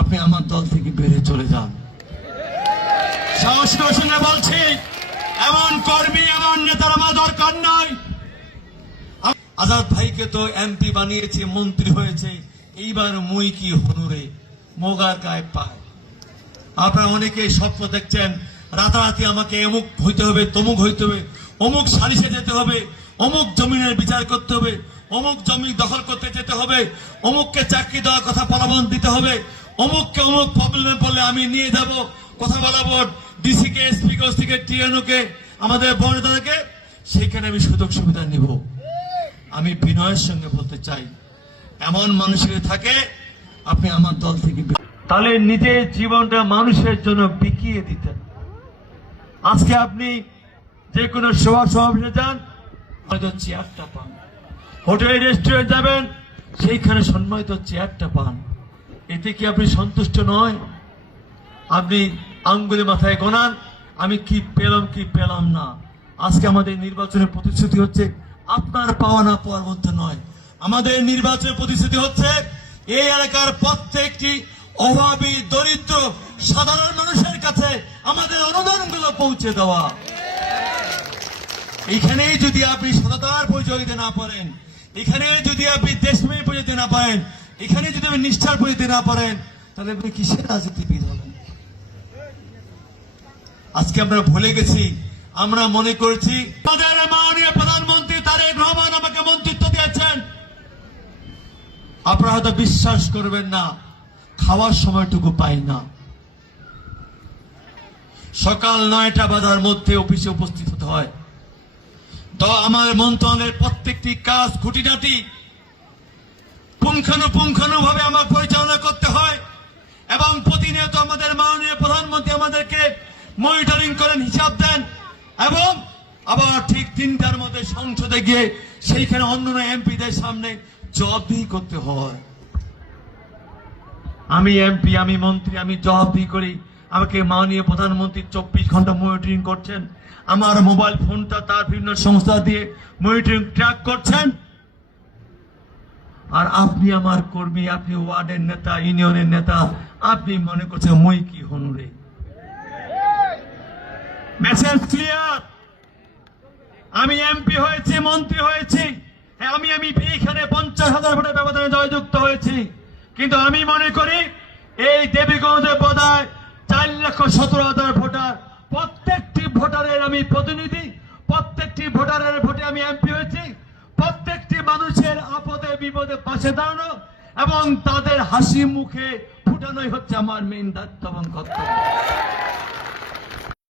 আপনি আমার দল থেকে বেরিয়ে চলে যান। সাহসের সঙ্গে বলছি, এমন কর্মী এমন নেতার আমার দরকার নাই। আজাদ ভাইকে তো এমপি বানিয়েছে, মন্ত্রী হয়েছে, এইবার মুই কি হনুরে মোগার গায়ে পায়। আপনারা অনেকেই স্বপ্ন দেখছেন রাতারাতি আমাকে অমুক হইতে হবে, তমুক হইতে হবে, অমুক সালিশে যেতে হবে, অমুক জমিনের বিচার করতে হবে, অমুক জমি দখল করতে যেতে হবে, অমুককে চাকরি দেওয়ার কথা প্রলোভন দিতে হবে, অমুককে অমুক প্রবলেমে পড়লে আমি নিয়ে যাব, কথা বলাবো ডিসি কে, এসপি কে, টিএনও কে, আমাদের বড় নেতাদেরকে, সেখানে আমি সুযোগ সুবিধা নিব। আমি বিনয়ের সঙ্গে বলতে চাই, এমন মানুষের থাকে আপনি আমার দল থেকে, তাহলে নিজের জীবনটা মানুষের জন্য বিকিয়ে দিতেন। আজকে আপনি যে কোনো সমাবেশে যান, হয়তো চেয়ারটা পান, হোটেল রেস্টুরেন্ট যাবেন, সেইখানে সম্মানিত চেয়ারটা পান, এতে কি আপনি সন্তুষ্ট নয়? আপনি আঙ্গুলে মাথায় গোনান আমি কি পেলাম কি পেলাম না। আজকে আমাদের নির্বাচনের প্রতিশ্রুতি হচ্ছে আপনার পাওয়া না পাওয়ার মধ্যে নয়, আমাদের নির্বাচনের প্রতিশ্রুতি হচ্ছে এই এলাকার প্রত্যেকটি অভাবী দরিদ্র সাধারণ মানুষের কাছে আমাদের অনুদানগুলো পৌঁছে দেওয়া। এখানেই যদি আপনি সততার পরিচয় দিতে না পারেন, এখানে যদি আপনি দেশপ্রেমের পরিচয় দিতে না পারেন, এখানে যদি আপনি নিষ্ঠার পরিচয় দিতে না পারেন, তাহলে আপনি কিসের রাজনীতিবিদ হবেন? আজকে আমরা ভুলে গেছি, আমরা মনে করছি আমাদের মাননীয় প্রধানমন্ত্রী তারেক রহমান আমাকে মন্ত্রিত্ব দিয়েছেন। আপনারা হয়তো বিশ্বাস করবেন না, খাওয়ার সময়টুকু পাই না। সকাল 9টা বাজার মধ্যে অফিসে উপস্থিত হতে হয়, তো আমার মন্ত্রণালয়ের প্রত্যেকটি কাজ খুঁটিনাটি পুঙ্খানুপুঙ্খানুভাবে আমার পরিচালনা করতে হয়, এবং প্রতিনিয়ত আমাদের মাননীয় প্রধানমন্ত্রী আমাদেরকে মনিটরিং করেন, হিসাব দেন, এবং আবার ঠিক 3টার মধ্যে সংসদে গিয়ে সেইখানে অন্যান্য এমপিদের সামনে জবাবদিহি করতে হয়। আমি এমপি, আমি মন্ত্রী, আমি জবাবদিহি করি, আমাকে মাননীয় প্রধানমন্ত্রী 24 ঘন্টা মনিটরিং করছেন, আমার মোবাইল ফোনটা তার বিভিন্ন সংস্থা দিয়ে মনিটরিং ট্র্যাক করছেন। আর আপনি আমার কর্মী, আপনি ওয়ার্ডের নেতা, ইউনিয়নের নেতা, আপনি মনে করছেন মই কি হনুরে। মেসেজ ক্লিয়ার, আমি এমপি হয়েছি, মন্ত্রী হয়েছি, আমি এইখানে 50,000 ভোটের ব্যবধানে জয়যুক্ত হয়েছি, কিন্তু আমি মনে করি এই দেবীগঞ্জের বোধহয় 4,17,000 ভোটার, প্রত্যেকটি ভোটারের আমি প্রতিনিধি, প্রত্যেকটি ভোটারের ভোটে আমি এমপি হয়েছি, প্রত্যেকটি মানুষের আপদে বিপদে পাশে দাঁড়ানো এবং তাদের হাসি মুখে ফুটানোই হচ্ছে আমার মেইন দায়িত্ব এবং কর্তব্য।